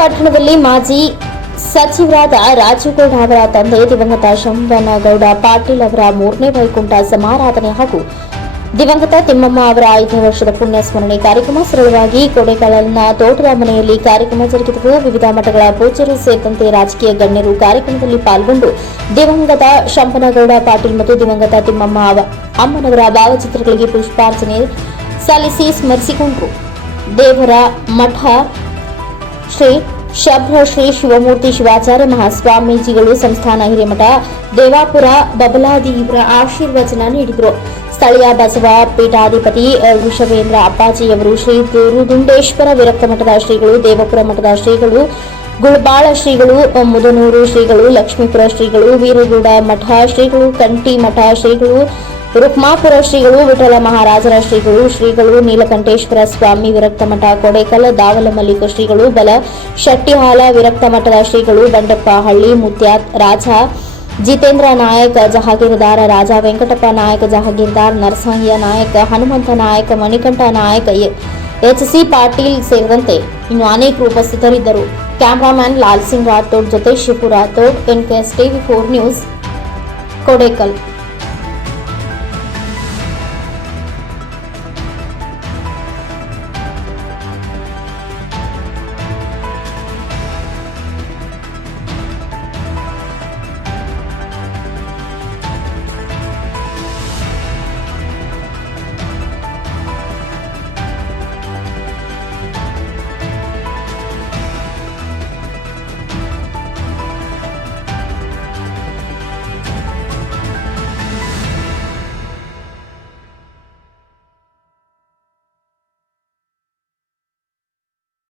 ಪಟ್ಟಣದಲ್ಲಿ ಮಾಜಿ ಸಚಿವರಾದ ರಾಜುಗೌಡ ಅವರ ತಂದೆ ದಿವಂಗತ ಶಂಭನಗೌಡ ಪಾಟೀಲ್ ಅವರ 3ನೇ ವೈಕುಂಠ ಸಮಾರಾಧನೆ ಹಾಗೂ ದಿವಂಗತ ತಿಮ್ಮಮ್ಮ ಅವರ 5ನೇ ವರ್ಷದ ಪುಣ್ಯ ಸ್ಮರಣೆ ಕಾರ್ಯಕ್ರಮ ಸರಳವಾಗಿ ಕೊಡೆಕಾಲನ ತೋಟದ ಮನೆಯಲ್ಲಿ ಕಾರ್ಯಕ್ರಮ ಜರುಗಿದವು. ವಿವಿಧ ಮಠಗಳ ಪೂಜ್ಯರು ಸೇರಿದಂತೆ ರಾಜಕೀಯ ಗಣ್ಯರು ಕಾರ್ಯಕ್ರಮದಲ್ಲಿ ಪಾಲ್ಗೊಂಡು ದಿವಂಗತ ಶಂಭನಗೌಡ ಪಾಟೀಲ್ ಮತ್ತು ದಿವಂಗತ ತಿಮ್ಮಮ್ಮ ಅಮ್ಮನವರ ಭಾವಚಿತ್ರಗಳಿಗೆ ಪುಷ್ಪಾರ್ಚನೆ ಸಲ್ಲಿಸಿ ಸ್ಮರಿಸಿಕೊಂಡರು. ದೇವರ ಮಠ ಶ್ರೀ ಶಬ್ರ ಶ್ರೀ ಶಿವಮೂರ್ತಿ ಶಿವಾಚಾರ್ಯ ಮಹಾಸ್ವಾಮೀಜಿಗಳು, ಸಂಸ್ಥಾನ ಹಿರೇಮಠ ದೇವಾಪುರ ಬಬಲಾದಿ ಇವರ ಆಶೀರ್ವಚನ ನೀಡಿದರು. ಸ್ಥಳೀಯ ಬಸವ ಪೀಠಾಧಿಪತಿ ವೃಷಭೇಂದ್ರ ಅಪ್ಪಾಜಿಯವರು, ಶ್ರೀ ಗುರುದುಂಡೇಶ್ವರ ವಿರಕ್ತ ಮಠದ ಶ್ರೀಗಳು, ದೇವಪುರ ಮಠದ ಶ್ರೀಗಳು, ಗುಳಬಾಳ ಶ್ರೀಗಳು, ಮುದನೂರು ಶ್ರೀಗಳು, ಲಕ್ಷ್ಮೀಪುರ ಶ್ರೀಗಳು, ವೀರಗೌಡ ಮಠ ಶ್ರೀಗಳು, ಕಂಠಿ ಮಠ ಶ್ರೀಗಳು, ರುಕ್ಮಾಪುರ ಶ್ರೀಗಳು, ವಿಠಲ ಮಹಾರಾಜರ ಶ್ರೀಗಳು, ನೀಲಕಂಠೇಶ್ವರ ಸ್ವಾಮಿ ವಿರಕ್ತ ಮಠ ಕೊಡೇಕಲ್, ದಾವಲ ಮಲ್ಲಿಕ ಶ್ರೀಗಳು, ಬಲ ಶೆಟ್ಟಿಹಾಲ ವಿರಕ್ತ ಮಠದ ಶ್ರೀಗಳು, ಬಂಡಪ್ಪ ಹಳ್ಳಿ, ಮುತ್ಯಾತ್ ರಾಜ, ಜಿತೇಂದ್ರ ನಾಯಕ್ ಜಹಾಗೀರದಾರ, ರಾಜ ವೆಂಕಟಪ್ಪ ನಾಯಕ್ ಜಹಾಗೀರದಾರ್, ನರಸಂಹ್ಯ ನಾಯಕ್, ಹನುಮಂತ ನಾಯಕ್, ಮಣಿಕಂಠ ನಾಯಕ್, ಎಚ್.ಸಿ. ಪಾಟೀಲ್ ಸೇರಿದಂತೆ ಇನ್ನು ಅನೇಕರು ಉಪಸ್ಥಿತರಿದ್ದರು. ಕ್ಯಾಮರಾಮ್ಯಾನ್ ಲಾಲ್ ಸಿಂಗ್ ರಾಥೋಡ್ ಜೊತೆ Shipu Rathod, NKS TV4 news, Kodekal.